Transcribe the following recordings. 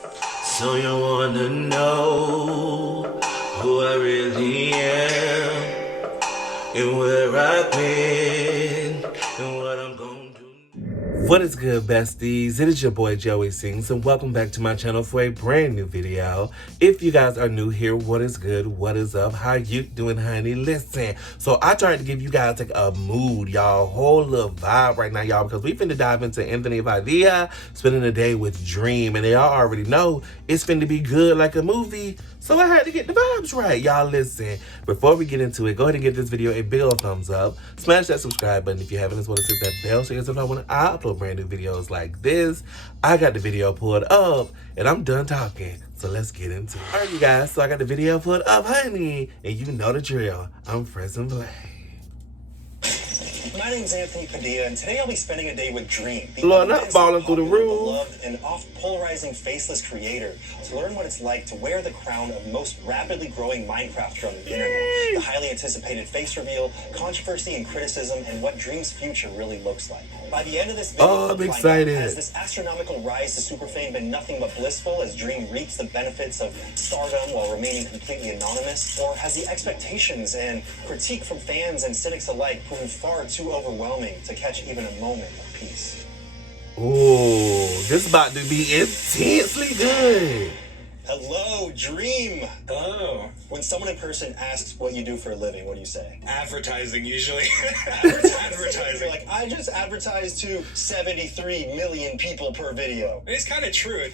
So you wanna know who I really am and where I've been and what I'm gonna do. What is good, besties? It is your boy Joey Sings, and welcome back to my channel for a brand new video. If you guys are new here, what is good? What is up? How you doing, honey? Listen, so I tried to give you guys like a mood, y'all, whole little vibe right now, y'all, because we finna dive into Anthony Padilla spending the day with Dream, and y'all already know it's finna be good like a movie. So I had to get the vibes right. Y'all listen, before we get into it, go ahead and give this video a big old thumbs up. Smash that subscribe button if you haven't, as well as hit that bell so you guys know when I upload brand new videos like this. I got the video pulled up and I'm done talking. So let's get into it. Alright, you guys, so I got the video pulled up, honey. And you know the drill. I'm pressing play. My name's Anthony Padilla, and today I'll be spending a day with Dream, the Lord, not falling through the roof. beloved and oft-polarizing faceless creator, to learn what it's like to wear the crown of most rapidly growing Minecrafter on the internet, the highly anticipated face reveal, controversy and criticism, and what Dream's future really looks like. By the end of this video, I'm excited. Has this astronomical rise to super fame been nothing but blissful as Dream reaps the benefits of stardom while remaining completely anonymous? Or has the expectations and critique from fans and cynics alike proven far too overwhelming to catch even a moment of peace? Ooh, this about to be intensely good. Hello, Dream. Hello. When someone in person asks what you do for a living, what do you say? Advertising, usually. Advertising. Like, I just advertise to 73 million people per video. It's kind of true.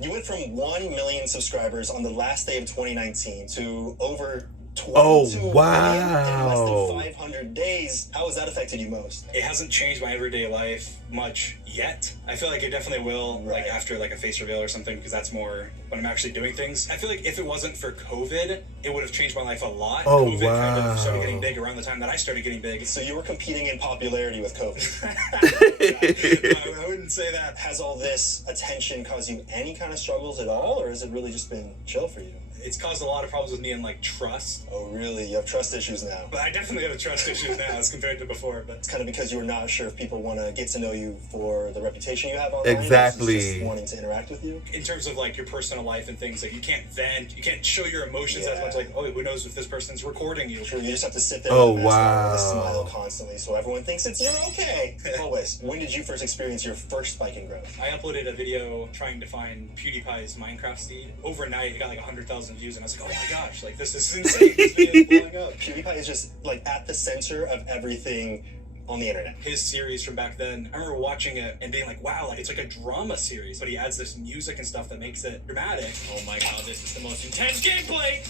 You went from 1 million subscribers on the last day of 2019 to over 22 million in less than 500 days. How has that affected you most? It hasn't changed my everyday life much yet. I feel like it definitely will, Right. like after like a face reveal or something, because that's more when I'm actually doing things. I feel like if it wasn't for COVID, it would have changed my life a lot. Oh, COVID kind wow. of started getting big around the time that I started getting big. So you were competing in popularity with COVID. I wouldn't say that. Has all this attention caused you any kind of struggles at all, or has it really just been chill for you? It's caused a lot of problems with me and like trust. Oh, really? You have trust issues now? But I definitely have trust issues now as compared to before. But It's kind of because you were not sure if people want to get to know you for the reputation you have online. Exactly. Versus just wanting to interact with you. in terms of like your personal life and things, like you can't vent, you can't show your emotions as Yeah. much. Like, oh, who knows if this person's recording you? True, you just have to sit there Oh, with a mask on with a wow. smile constantly so everyone thinks it's you're okay. Always. When did you first experience your first spike in growth? I uploaded a video trying to find PewDiePie's Minecraft seed. Overnight, it got like 100,000 views, and I was like, oh my gosh, like this is insane. This video is blowing up. PewDiePie is just like at the center of everything on the internet. His series from back then, I remember watching it and being like, wow, like it's like a drama series, but he adds this music and stuff that makes it dramatic. Oh my god, this is the most intense gameplay!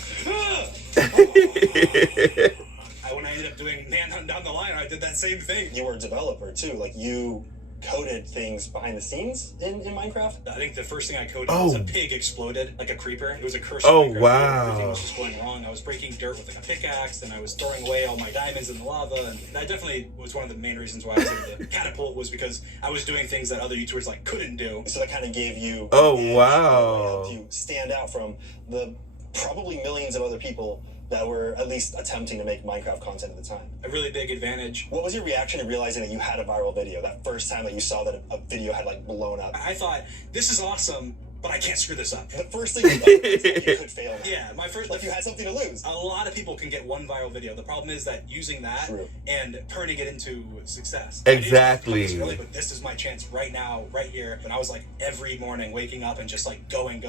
When I ended up doing Manhunt Down the Line, I did that same thing. You were a developer too, like you coded things behind the scenes in Minecraft? I think the first thing I coded Oh. was a pig exploded, like a creeper. It was a curse. Oh, Minecraft. wow. Everything was just going wrong. I was breaking dirt with like a pickaxe, and I was throwing away all my diamonds in the lava. And that definitely was one of the main reasons why I was able to catapult, was because I was doing things that other YouTubers like couldn't do. So that kind of gave you Oh, an edge, wow. helped you stand out from the probably millions of other people that were at least attempting to make Minecraft content at the time. A really big advantage. What was your reaction to realizing that you had a viral video, that first time that you saw that a video had like blown up? I thought, this is awesome, but I can't screw this up. The first thing you thought was that you could fail now. Yeah, my first, Like you had something to lose. a lot of people can get one viral video. The problem is that using that True. and turning it into success. Exactly. I didn't know this early, but this is my chance right now, right here. And I was like every morning waking up and just like going.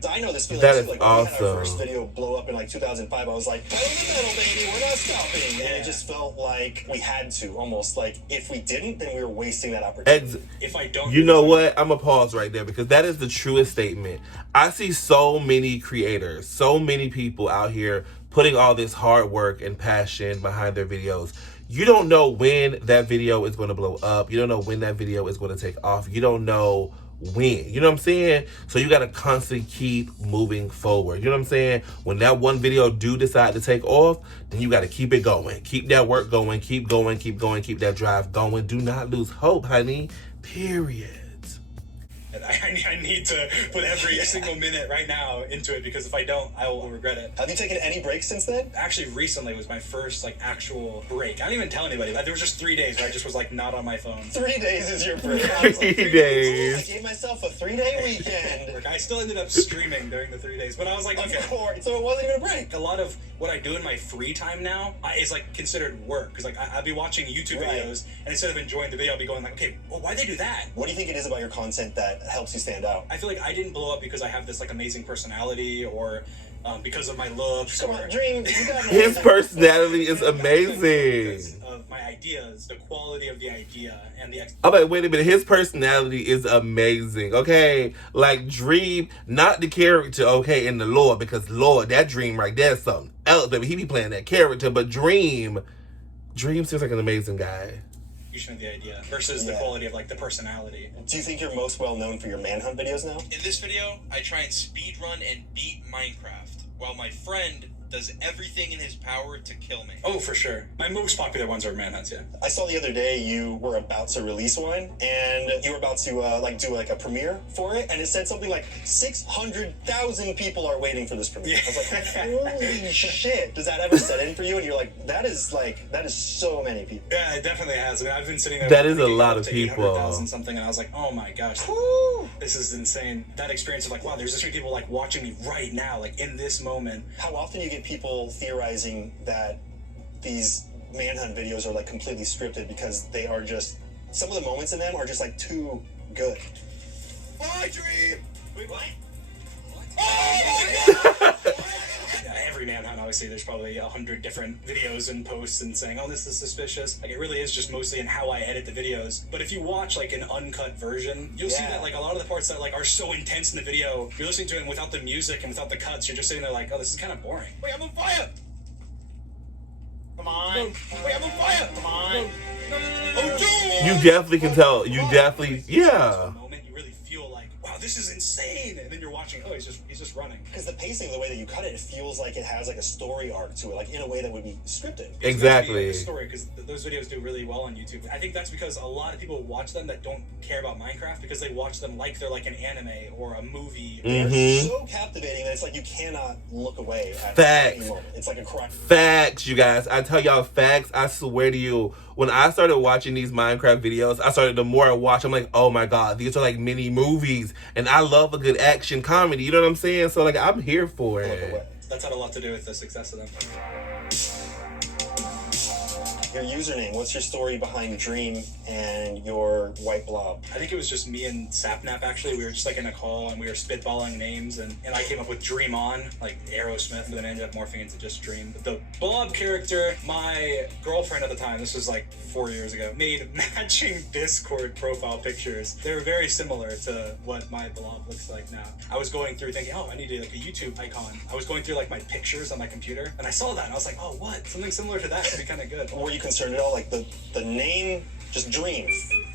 So I know this feeling That too. is Like when we had our awesome. first video blow up in like 2005, I was like, pedal to the metal, baby, we're not stopping. And it just felt like we had to, almost like if we didn't, then we were wasting that opportunity. If I don't, You know what? I'm gonna pause right there because that is the truest statement. I see so many creators, so many people out here putting all this hard work and passion behind their videos. You don't know when that video is going to blow up. You don't know when that video is going to take off. You don't know when. You know what I'm saying? So you got to constantly keep moving forward. You know what I'm saying? When that one video do decide to take off, then you got to keep it going. Keep that work going. Keep going. Keep going. Keep that drive going. Do not lose hope, honey. Period. I need to put every single minute right now into it, because if I don't, I will regret it. Have you taken any breaks since then? Actually, recently was my first like actual break. I didn't even tell anybody. There was just 3 days where I just was like not on my phone. 3 days is your break. 3 days. I gave myself a 3-day weekend. I still ended up streaming during the 3 days, but I was like, okay. Of course. So it wasn't even a break. A lot of what I do in my free time now is like considered work, because like I'll be watching YouTube videos, and instead of enjoying the video, I'll be going like, okay, well, why'd they do that? What do you think it is about your content that helps you stand out? I feel like I didn't blow up because I have this like amazing personality, or because of my looks. Come on, Dream. You got His personality is amazing. Because of my ideas, the quality of the idea, and the. I'm like, wait a minute. His personality is amazing. Okay, like Dream, not the character. Okay, in the lore, because Lord, that Dream right there is something else. Baby, he be playing that character, but Dream seems like an amazing guy. Of the idea versus the quality of like the personality. Do you think you're most well known for your manhunt videos now? In this video, I try and speedrun and beat Minecraft, while my friend does everything in his power to kill me. Oh, for sure. My most popular ones are manhunts, yeah. I saw the other day you were about to release one, and you were about to like do like a premiere for it, and it said something like 600,000 people are waiting for this premiere. Yeah. I was like, holy shit! Does that ever set in for you? And you're like, that is so many people. Yeah, it definitely has. I mean, I've been sitting there. That is a lot of to people. 800,000 something, and I was like, oh my gosh, this is insane. That experience of like, wow, there's this many people like watching me right now, like in this moment. How often do you get people theorizing that these manhunt videos are like completely scripted because they are just, some of the moments in them are just like too good? My dream! Wait, what? Oh my god! Every manhunt, obviously, there's probably 100 different videos and posts and saying, oh, this is suspicious. Like, it really is just mostly in how I edit the videos. But if you watch, like, an uncut version, you'll see that, like, a lot of the parts that, like, are so intense in the video, you're listening to it without the music and without the cuts, you're just sitting there like, oh, this is kind of boring. Wait, I'm on fire! Come on. Wait, I'm on fire! Come on. Oh, Joe! You definitely can tell. You definitely, yeah. Moment, you really feel like, wow, this is insane. And then you're watching, oh, he's just running. Because the pacing, the way that you cut it, it feels like it has like a story arc to it, like in a way that would be scripted. Exactly. It's story, because those videos do really well on YouTube. I think that's because a lot of people watch them that don't care about Minecraft, because they watch them like they're like an anime or a movie. They're so captivating that it's like you cannot look away at Facts. any moment. It's like a crime. Facts, you guys. I tell y'all facts. I swear to you, when I started watching these Minecraft videos, the more I watch, I'm like, oh my God, these are like mini movies. And I love a good action comedy. You know what I'm saying? So like, I'm here for it. That's had a lot to do with the success of them. Your username, what's your story behind Dream and your white blob? I think it was just me and Sapnap, actually. We were just like in a call and we were spitballing names, and I came up with Dream On, like Aerosmith, but then ended up morphing into just Dream. The blob character, my girlfriend at the time, this was like 4 years ago, made matching Discord profile pictures. They were very similar to what my blob looks like now. I was going through thinking, oh, I need like a YouTube icon. I was going through like my pictures on my computer, and I saw that and I was like, oh, what? Something similar to that would be kind of good. Were you concerned at all? Like the name, just Dream.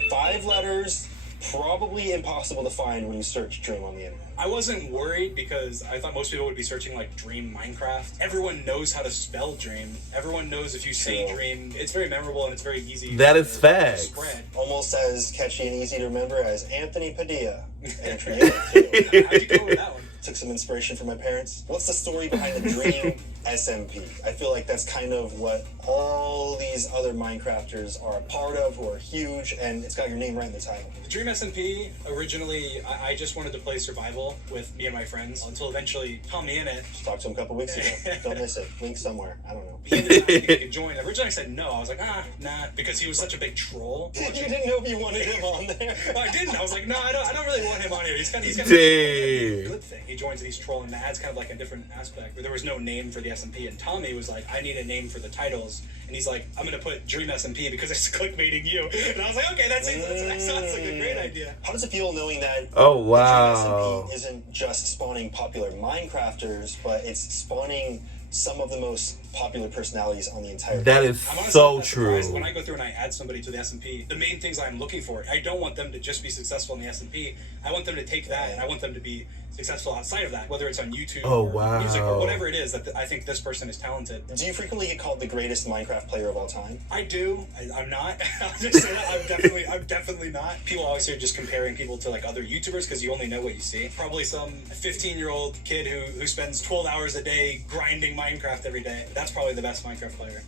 5 letters, probably impossible to find when you search Dream on the internet. I wasn't worried because I thought most people would be searching like Dream Minecraft. Everyone knows how to spell Dream. Everyone knows if you say Dream, it's very memorable and it's very easy. That is facts. Spread. Almost as catchy and easy to remember as Anthony Padilla. And creative too. How'd you go with that one? Took some inspiration from my parents. What's the story behind the Dream SMP? I feel like that's kind of what all these other Minecrafters are a part of, who are huge, and it's got your name right in the title. The Dream SMP, originally, I just wanted to play survival with me and my friends until eventually Tommy in it. Just talked to him a couple weeks ago. Don't miss it. Link somewhere. I don't know. He ended up asking if he could join. Originally I said no. I was like, nah, because he was such a big troll. You didn't know if you wanted him on there. I didn't. I was like, no, I don't really want him on here. He's kind of Dang. a good thing. He joins and he's trolling. That adds kind of like a different aspect. But there was no name for the SMP, and Tommy was like, I need a name for the titles. And he's like, I'm going to put Dream SMP because it's clickbaiting you. And I was like, okay, that sounds like a great idea. How does it feel knowing that Oh, the Dream wow. SMP isn't just spawning popular Minecrafters, but it's spawning some of the most popular personalities on the entire That is I'm honestly so not surprised. true. When I go through and I add somebody to the S&P, the main things I'm looking for, I don't want them to just be successful in the S&P. I want them to take that and I want them to be successful outside of that, whether it's on YouTube Oh, or music or wow. whatever it is that I think this person is talented. Do you frequently get called the greatest Minecraft player of all time? I do. I'm not. I'll just say that. I'm definitely not. People always are just comparing people to like other YouTubers because you only know what you see. Probably some 15-year-old kid who spends 12 hours a day grinding Minecraft every day. That's probably the best Minecraft player.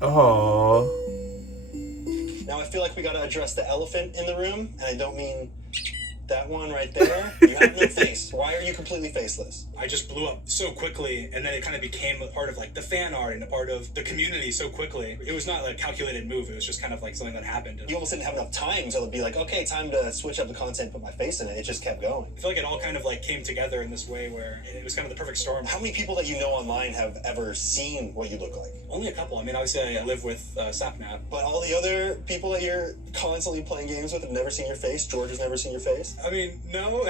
Oh. Now I feel like we gotta address the elephant in the room, and I don't mean that one right there. You have no face. Why are you completely faceless? I just blew up so quickly, and then it kind of became a part of like the fan art and a part of the community so quickly. It was not like a calculated move. It was just kind of like something that happened. You almost didn't have enough time to be like, okay, time to switch up the content, put my face in it. It just kept going. I feel like it all kind of like came together in this way where it was kind of the perfect storm. How many people that you know online have ever seen what you look like? Only a couple. I mean, obviously I live with Sapnap. But all the other people that you're constantly playing games with have never seen your face? George has never seen your face? I mean, no.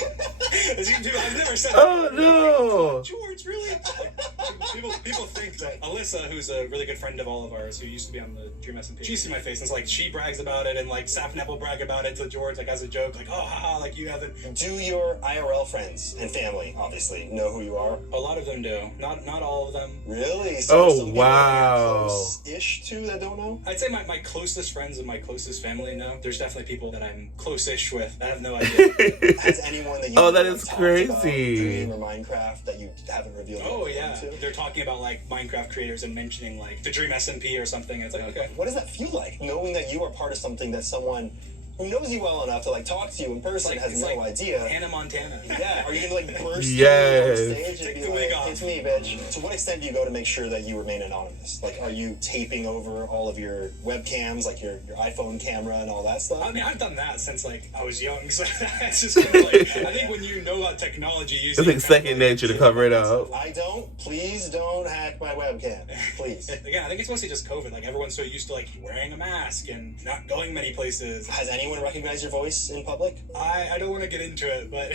I've never said Oh, that. no. George, really? Like, people think that Alyssa, who's a really good friend of all of ours, who used to be on the Dream S&P, she's seen my face, and it's like she brags about it, and like Sapnap will brag about it to George, like as a joke, like, oh, haha, like you haven't. Do your IRL friends and family, obviously, know who you are? A lot of them do. Not all of them. Really? Oh, there's some people that you're wow. close-ish to that don't know? I'd say my closest friends and my closest family know. There's definitely people that I'm close-ish with that have no idea. Has anyone that you Oh, that is talked crazy. about Dream or Minecraft that you haven't revealed? Oh your yeah, name to? they're talking about like Minecraft creators and mentioning like the Dream SMP or something, and it's like, okay. What does that feel like, knowing that you are part of something that someone who knows you well enough to like talk to you in person has no idea? Hannah Montana. Yeah, are you gonna like burst Yes. on stage and Take be the like, wig off. it's me, bitch? To what extent do you go to make sure that you remain anonymous? Like, are you taping over all of your webcams, like your iPhone camera and all that stuff? I mean, I've done that since like I was young, so it's just kind of like, I think when you know about technology, It's like second nature to cover it up. I don't. Please don't hack my webcam. Please. Again, I think it's mostly just COVID. Like everyone's so used to like wearing a mask and not going many places. Has anyone recognized your voice in public? I don't want to get into it, but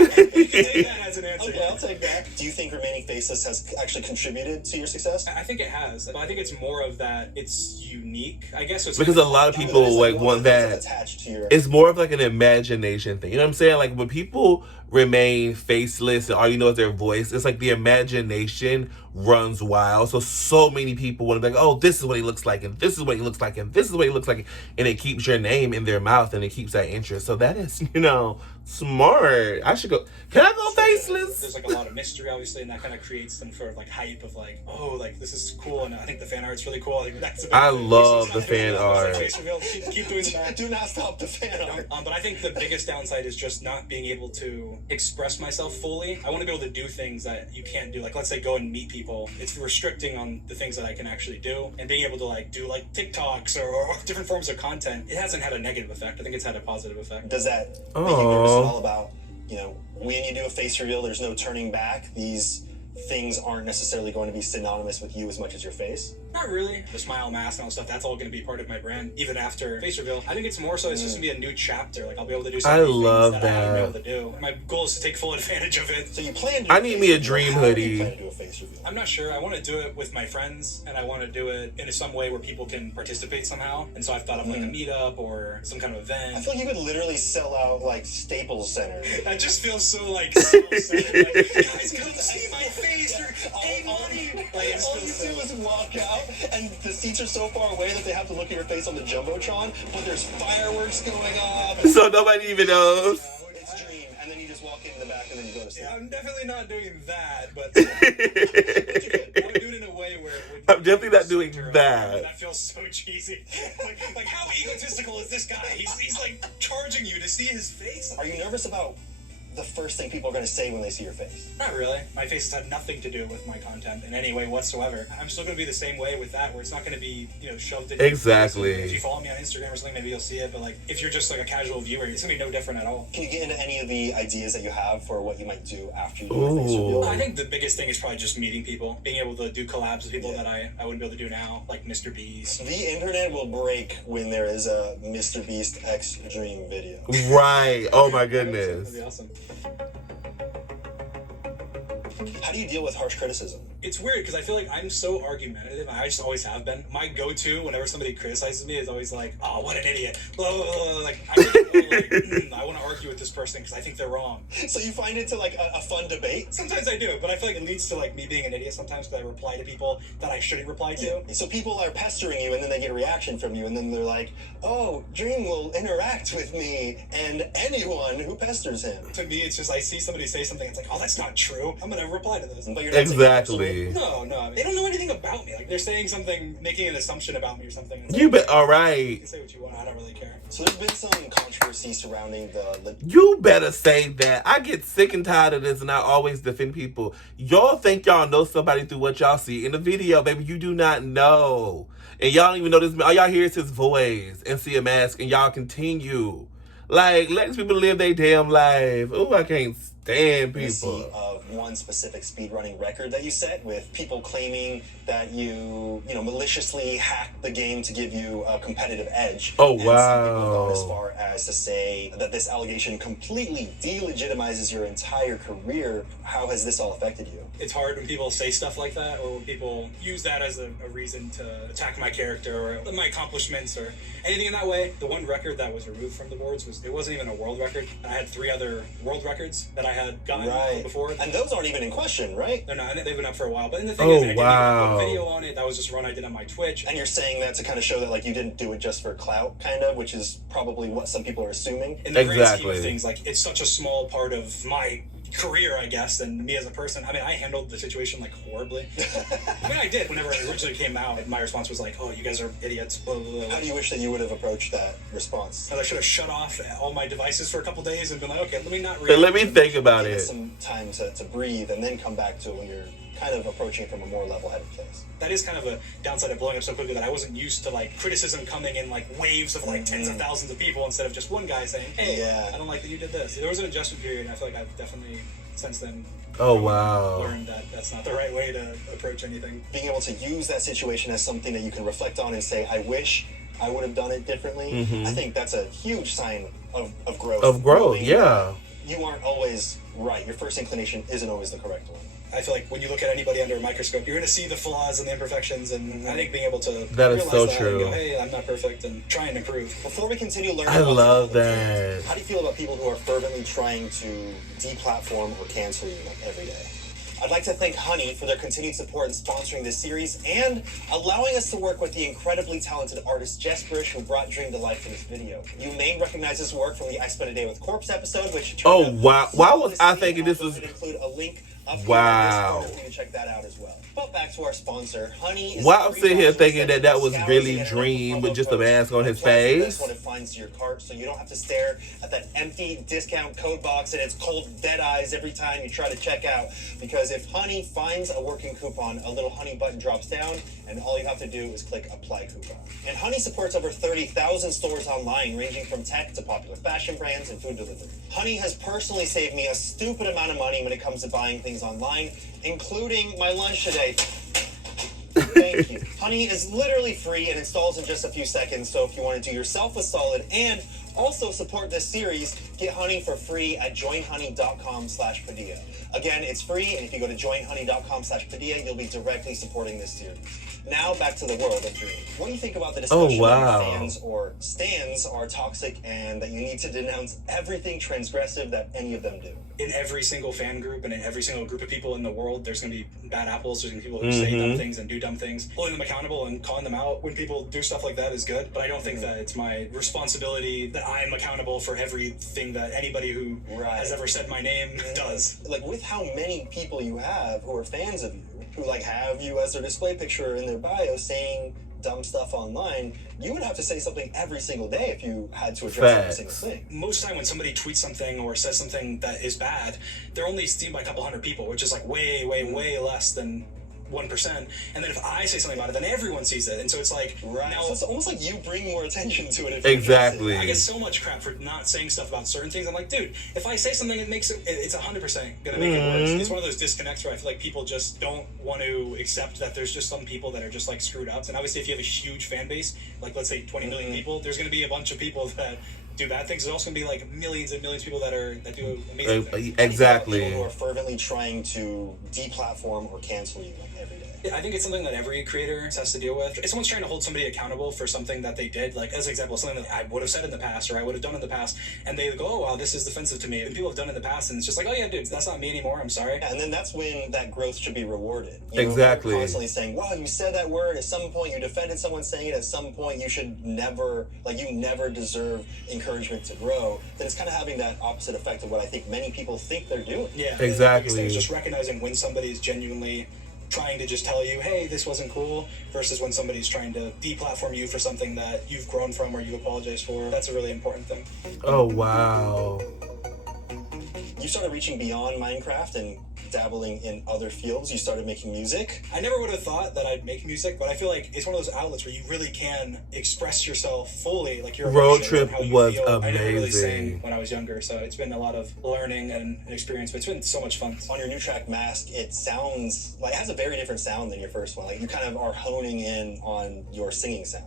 Okay. you can take that as an answer. Okay, I'll take that. Do you think remaining faceless has actually contributed to your success? I think it has, but I think it's more of that it's unique. I guess it's Because a lot of people There's, like one want of the things that. that's attached to your. It's more of like an imagination thing. You know what I'm saying? Like when people remain faceless and all you know is their voice, it's like the imagination runs wild. So many people want to be like, oh, this is what he looks like, and this is what he looks like, and this is what he looks like. And it keeps your name in their mouth and it keeps that interest. So that is, smart. I should go. Can I go faceless? There's like a lot of mystery, obviously, and that kind of creates some sort of like hype of like, oh, like this is cool, and I think the fan art's really cool. I think that's a big I thing. love the fan art. Keep doing that. Do not stop the fan art. But I think the biggest downside is just not being able to express myself fully. I want to be able to do things that you can't do. Like, let's say go and meet people. It's restricting on the things that I can actually do, and being able to like do like TikToks or different forms of content. It hasn't had a negative effect. I think it's had a positive effect. Does that make you nervous at all about, when you do a face reveal, there's no turning back? These things aren't necessarily going to be synonymous with you as much as your face? Not really. The smile mask and all that stuff, that's all going to be part of my brand, even after face reveal. I think it's more so it's just going to be a new chapter. Like, I'll be able to do some I of the love things that I haven't been that. able to do. My goal is to take full advantage of it. So you plan to I do need face me a reveal. dream How do hoodie. you plan to do a face reveal? I'm not sure. I want to do it with my friends, and I want to do it in some way where people can participate somehow. And so I've thought of like a meetup or some kind of I event. feel like you could literally sell out like Staples Center. That just feels so like self-centered. Like, guys, come see my face or pay money. Like, it All you feels do so. is walk out, and the seats are so far away that they have to look at your face on the Jumbotron, but there's fireworks going off. So nobody even knows. It's Dream, and then you just walk in the back, and then you go to sleep. Yeah, I'm definitely not doing that, but I would do it in a way where it would I'm definitely not doing center of- that. That feels so cheesy. Like how egotistical is this guy? He's like charging you to see his face. Are you nervous about the first thing people are going to say when they see your face? Not really. My face has had nothing to do with my content in any way whatsoever. I'm still going to be the same way with that, where it's not going to be, shoved in your Exactly. face. If you follow me on Instagram or something, maybe you'll see it. But like, if you're just like a casual viewer, it's going to be no different at all. Can you get into any of the ideas that you have for what you might do after you do a face Ooh. reveal? I think the biggest thing is probably just meeting people, being able to do collabs with people that I wouldn't be able to do now, like Mr. Beast. The internet will break when there is a Mr. Beast X Dream video. Right. Oh my That'd goodness. be awesome. How do you deal with harsh criticism? It's weird because I feel like I'm so argumentative. I just always have been. My go-to whenever somebody criticizes me is always like, "Oh, what an idiot!" Blah, blah, blah. Like I want to argue with this person because I think they're wrong. So you find it to like a fun debate? Sometimes I do, but I feel like it leads to like me being an idiot sometimes because I reply to people that I shouldn't reply to. So people are pestering you, and then they get a reaction from you, and then they're like, "Oh, Dream will interact with me and anyone who pesters him." To me, it's just I see somebody say something, it's like, "Oh, that's not true. I'm gonna reply to this." But you're not Exactly. No, they don't know anything about me. Like they're saying something, making an assumption about me or something. It's You like, bet. All right. You can say what you want. I don't really care. So there's been some controversy surrounding the You better say that. I get sick and tired of this, and I always defend people. Y'all think y'all know somebody through what y'all see in the video, baby. You do not know. And y'all don't even know this. All y'all hear is his voice and see a mask, and y'all continue. Like, let these people live their damn life. Oh, I can't stand people. of one specific speedrunning record that you set, with people claiming that you maliciously hacked the game to give you a competitive edge. Oh, and some people have gone wow. as far as to say that this allegation completely delegitimizes your entire career. How has this all affected you? It's hard when people say stuff like that, or when people use that as a reason to attack my character or my accomplishments or anything in that way. The one record that was removed from the boards wasn't even a world record. I had 3 other world records that I had gotten before. And those aren't even in question, right? They're not. They've been up for a while. But the thing is, I didn't even wow. put a video on it. That was just a run I did on my Twitch. And you're saying that to kind of show that like you didn't do it just for clout, kind of, which is probably what some people are assuming. In the grand scheme of things, like it's such a small part of my career, I guess, and me as a person. I mean, I handled the situation like horribly. I mean, I did. Whenever it originally came out, my response was like, "Oh, you guys are idiots." Blah, blah, blah. How do you wish that you would have approached that response? I should have shut off all my devices for a couple days and been like, "Okay, let me not." Let me think about it. Some time to breathe and then come back to it when you're kind of approaching from a more level-headed place. That is kind of a downside of blowing up so quickly that I wasn't used to like criticism coming in like waves of like tens of thousands of people instead of just one guy saying, "Hey, I don't like that you did this." There was an adjustment period, and I feel like I've definitely since then learned that that's not the right way to approach anything. Being able to use that situation as something that you can reflect on and say, "I wish I would have done it differently." I think that's a huge sign of growth. Of growth, yeah. You aren't always right. Your first inclination isn't always the correct one. I feel like when you look at anybody under a microscope, you're going to see the flaws and the imperfections, and I think being able to realize so that true. and go, "Hey, I'm not perfect," and try and improve. Before we continue learning, I love that. How do you feel about people who are fervently trying to deplatform or cancel you like every day? I'd like to thank Honey for their continued support in sponsoring this series and allowing us to work with the incredibly talented artist Jess Brish, who brought Dream to life in this video. You may recognize his work from the I Spent a Day with Corpse episode, which turned wow. Why was I thinking this was... include a link up wow. here for you to check that out as well. But back to our sponsor, Honey. Why I'm sitting here thinking that was really Dream with just a mask on his face? When it finds your cart, so you don't have to stare at that empty discount code box and its cold dead eyes every time you try to check out. Because if Honey finds a working coupon, a little Honey button drops down, and all you have to do is click Apply Coupon. And Honey supports over 30,000 stores online, ranging from tech to popular fashion brands and food delivery. Honey has personally saved me a stupid amount of money when it comes to buying things online, including my lunch today. Thank you. Honey is literally free and installs in just a few seconds, so if you want to do yourself a solid and also support this series, get Honey for free at joinhoney.com/Padilla. Again, it's free, and if you go to joinhoney.com/Padilla, you'll be directly supporting this series. Now, back to the world of Dream. What do you think about the discussion that fans or stans are toxic and that you need to denounce everything transgressive that any of them do? In every single fan group and in every single group of people in the world, there's going to be bad apples. There's going to be people who say dumb things and do dumb things. Holding them accountable and calling them out when people do stuff like that is good. But I don't think that it's my responsibility that I am accountable for everything that anybody who has ever said my name does. Like, with how many people you have who are fans of you, who like have you as their display picture in their bio saying dumb stuff online, you would have to say something every single day if you had to address every single thing. Most of the time when somebody tweets something or says something that is bad, they're only seen by a couple hundred people, which is like way less than 1%. And then if I say something about it, then everyone sees it. And so it's like, now, so it's almost like you bring more attention to it. Exactly. I get so much crap for not saying stuff about certain things. I'm like, dude, if I say something, it's 100% gonna make it worse. It's one of those disconnects where I feel like people just don't want to accept that there's just some people that are just like screwed up. And obviously if you have a huge fan base, like let's say 20 million people, there's gonna be a bunch of people that do bad things. There's also gonna be like millions and millions of people that do amazing things. Exactly. People who are fervently trying to deplatform or cancel you like every day. I think it's something that every creator has to deal with. If someone's trying to hold somebody accountable for something that they did, like as an example, something that I would have said in the past or I would have done in the past, and they go, oh wow, this is offensive to me. And people have done it in the past, and it's just like, oh yeah, dude, that's not me anymore. I'm sorry. And then that's when that growth should be rewarded. Exactly. You're constantly saying, wow, you said that word. At some point, you defended someone saying it. At some point, you should never, like, you never deserve encouragement to grow. Then it's kind of having that opposite effect of what I think many people think they're doing. Yeah, exactly. It's just recognizing when somebody is genuinely trying to just tell you, hey, this wasn't cool, versus when somebody's trying to deplatform you for something that you've grown from or you apologized for. That's a really important thing. Oh, wow. You started reaching beyond Minecraft and dabbling in other fields. You started making music. I never would have thought that I'd make music, but I feel like it's one of those outlets where you really can express yourself fully, like your Road emotions Trip and how you was feel. I never really amazing. sang when I was younger, so it's been a lot of learning and experience, but it's been so much fun. On your new track, Mask, it sounds like it has a very different sound than your first one. Like you kind of are honing in on your singing sound.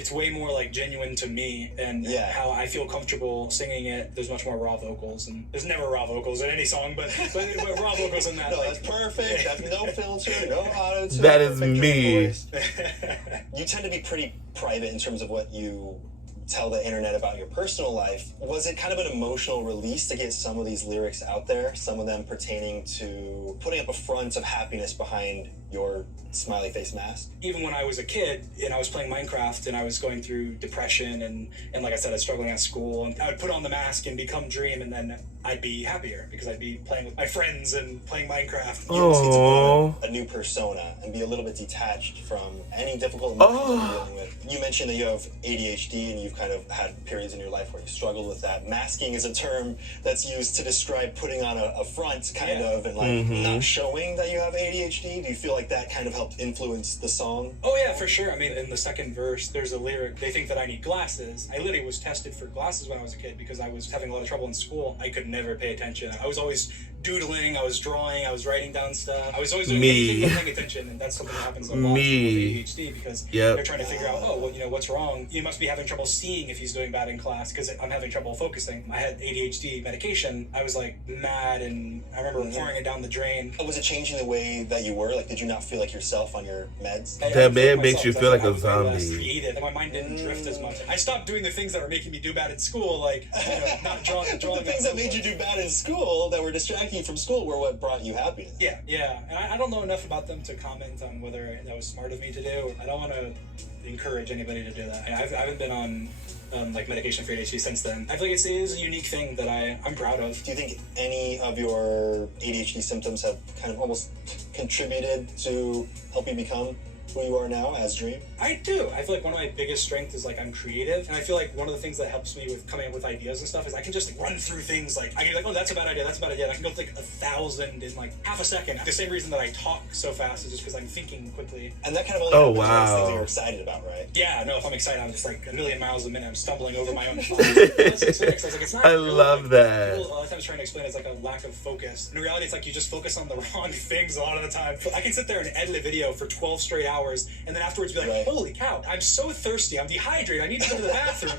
It's way more like genuine to me and how I feel comfortable singing it. There's much more raw vocals, and there's never raw vocals in any song, but raw vocals in that. No, that's perfect. That's no filter, no auto-tune. That is me. You tend to be pretty private in terms of what you tell the internet about your personal life. Was it kind of an emotional release to get some of these lyrics out there, some of them pertaining to putting up a front of happiness behind your smiley face mask? Even when I was a kid and I was playing Minecraft and I was going through depression and like I said, I was struggling at school, and I would put on the mask and become Dream, and then I'd be happier because I'd be playing with my friends and playing Minecraft. You just get to put a new persona and be a little bit detached from any difficult emotions you're dealing with. You mentioned that you have ADHD and you've kind of had periods in your life where you've struggled with that. Masking is a term that's used to describe putting on a front kind of and like not showing that you have ADHD. Do you feel like that kind of helped influence the song? Oh yeah, for sure. I mean, in the second verse, there's a lyric, they think that I need glasses. I literally was tested for glasses when I was a kid because I was having a lot of trouble in school. I could never pay attention. I was always doodling, I was drawing, I was writing down stuff. I was always doing anything but paying attention, and that's something that happens a lot with ADHD because they're trying to figure out, oh, well, you know, what's wrong? You must be having trouble seeing if he's doing bad in class because I'm having trouble focusing. I had ADHD medication. I was like mad, and I remember pouring it down the drain. Was it changing the way that you were? Like, did you not feel like yourself on your meds? That man makes you feel like a zombie. Creative, and my mind didn't drift as much. I stopped doing the things that were making me do bad in school, like not drawing. The things that made you do bad in school that were distracting you from school were what brought you happiness. Yeah. And I don't know enough about them to comment on whether that was smart of me to do. I don't want to encourage anybody to do that. I haven't been on like medication for ADHD since then. I feel like it is a unique thing that I'm proud of. Do you think any of your ADHD symptoms have kind of almost contributed to help you become who you are now as Dream? I do. I feel like one of my biggest strengths is like I'm creative, and I feel like one of the things that helps me with coming up with ideas and stuff is I can just like run through things. Like I can be like, oh, that's a bad idea, and I can go through like 1,000 in like half a second. The same reason that I talk so fast is just because I'm thinking quickly. And that kind of only happens when things that you're excited about, right? Yeah, no, if I'm excited, I'm just like a million miles a minute. I'm stumbling over my own thoughts. I love that. People a lot of times trying to explain it's like a lack of focus. In reality, it's like you just focus on the wrong things a lot of the time. I can sit there and edit a video for 12 straight hours, and then afterwards be like, holy cow, I'm so thirsty, I'm dehydrated, I need to go to the bathroom.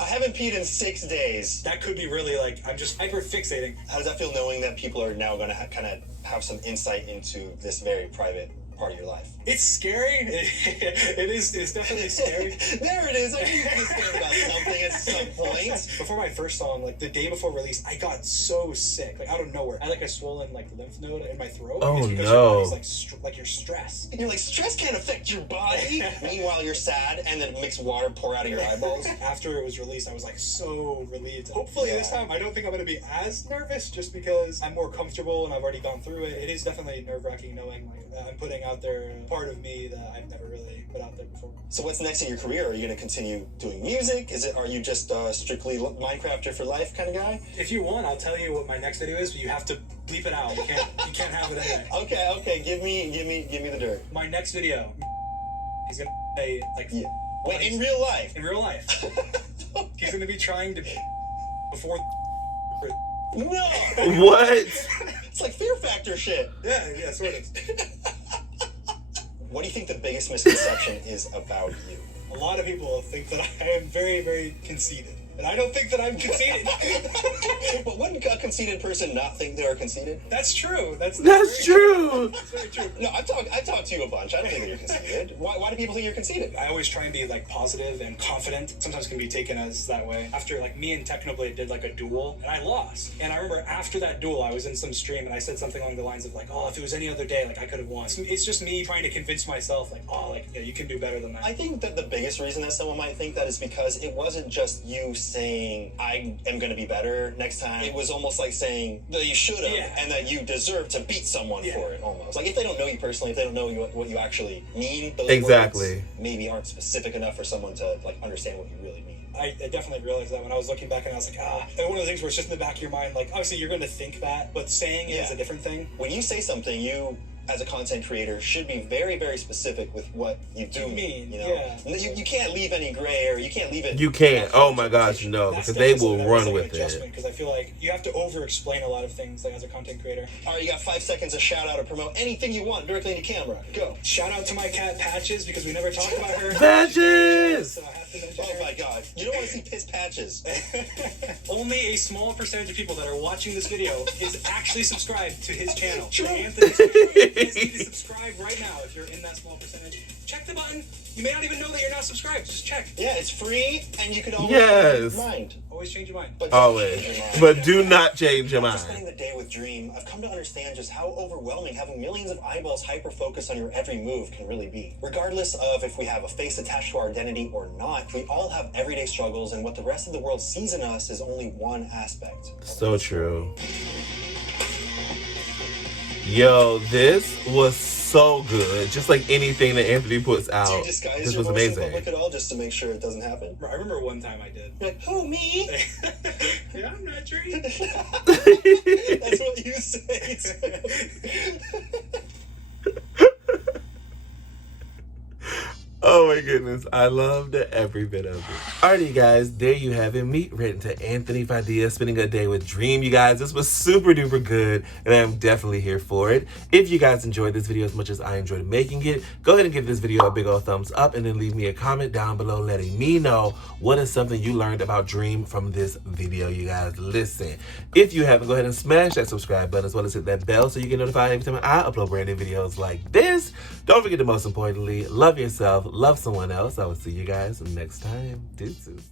I haven't peed in 6 days. That could be really like, I'm just hyper-fixating. How does that feel knowing that people are now going to kind of have some insight into this very private part of your life? It's scary. It's definitely scary. There it is. I knew you were scared about something at some point. Before my first song, like the day before release, I got so sick, like out of nowhere. I had like a swollen like lymph node in my throat. Oh because no! Your body's like you're stressed. And you're like, stress can't affect your body. Meanwhile, you're sad, and then mixed water pour out of your eyeballs. After it was released, I was like so relieved. Hopefully this time I don't think I'm gonna be as nervous, just because I'm more comfortable and I've already gone through it. It is definitely nerve-wracking knowing like that I'm putting out there a part of me that I've never really put out there before. So what's next in your career? Are you going to continue doing music? Are you just strictly Minecrafter for life kind of guy? If you want, I'll tell you what my next video is, but you have to bleep it out. You can't have it anyway. Okay. Give me the dirt. My next video, he's gonna say like, wait, in real life? In real life, he's gonna be trying to before. No. What? It's like Fear Factor shit. Yeah, sort of. What do you think the biggest misconception is about you? A lot of people think that I am very, very conceited. And I don't think that I'm conceited. But wouldn't a conceited person not think they are conceited? That's true. That's true. That's very true. No, I've talked to you a bunch. I don't think that you're conceited. Why do people think you're conceited? I always try and be like positive and confident. Sometimes can be taken as that way. After like me and Technoblade did like a duel and I lost. And I remember after that duel I was in some stream and I said something along the lines of like, oh, if it was any other day, like I could have won. It's just me trying to convince myself like, oh, like yeah, you can do better than that. I think that the biggest reason that someone might think that is because it wasn't just you saying I am going to be better next time. It was almost like saying that you should have and that you deserve to beat someone for it almost. Like if they don't know you personally, if they don't know what you actually mean, those words maybe aren't specific enough for someone to like understand what you really mean. I definitely realized that when I was looking back and I was like, and one of the things where it's just in the back of your mind, like obviously you're going to think that, but saying it is a different thing. When you say something, you as a content creator should be very, very specific with what you do mean. You know, you can't leave any gray area. You can't leave it. You can't. Oh my gosh, no, because they will run with it. Because I feel like you have to over-explain a lot of things, like as a content creator. All right, you got 5 seconds to shout out or promote anything you want directly into camera. Go. Shout out to my cat Patches because we never talked about her. Patches. So I have to mention her. My God, you don't want to see piss Patches. Only a small percentage of people that are watching this video is actually subscribed to his channel. True. Anthony's channel. You guys need to subscribe right now if you're in that small percentage. Check the button. You may not even know that you're not subscribed. Just check. Yeah, it's free, and you can always change your mind. Always change your mind. But do not change your mind. After spending the day with Dream, I've come to understand just how overwhelming having millions of eyeballs hyper-focused on your every move can really be. Regardless of if we have a face attached to our identity or not, we all have everyday struggles, and what the rest of the world sees in us is only one aspect. So true. Yo, this was so good. Just like anything that Anthony puts out. Do you disguise this your was voice amazing. in public at all just to make sure it doesn't happen? I remember one time I did. You're like, who, me? Yeah, I'm not Dream. That's what you say. Oh my goodness, I loved every bit of it. Alrighty guys, there you have it. Meet written to Anthony Padilla, spending a day with Dream. You guys, this was super duper good and I'm definitely here for it. If you guys enjoyed this video as much as I enjoyed making it, go ahead and give this video a big old thumbs up and then leave me a comment down below letting me know what is something you learned about Dream from this video, you guys. Listen, if you haven't, go ahead and smash that subscribe button as well as hit that bell so you get notified every time I upload brand new videos like this. Don't forget to most importantly, love yourself, love someone else. I will see you guys next time. Deuces.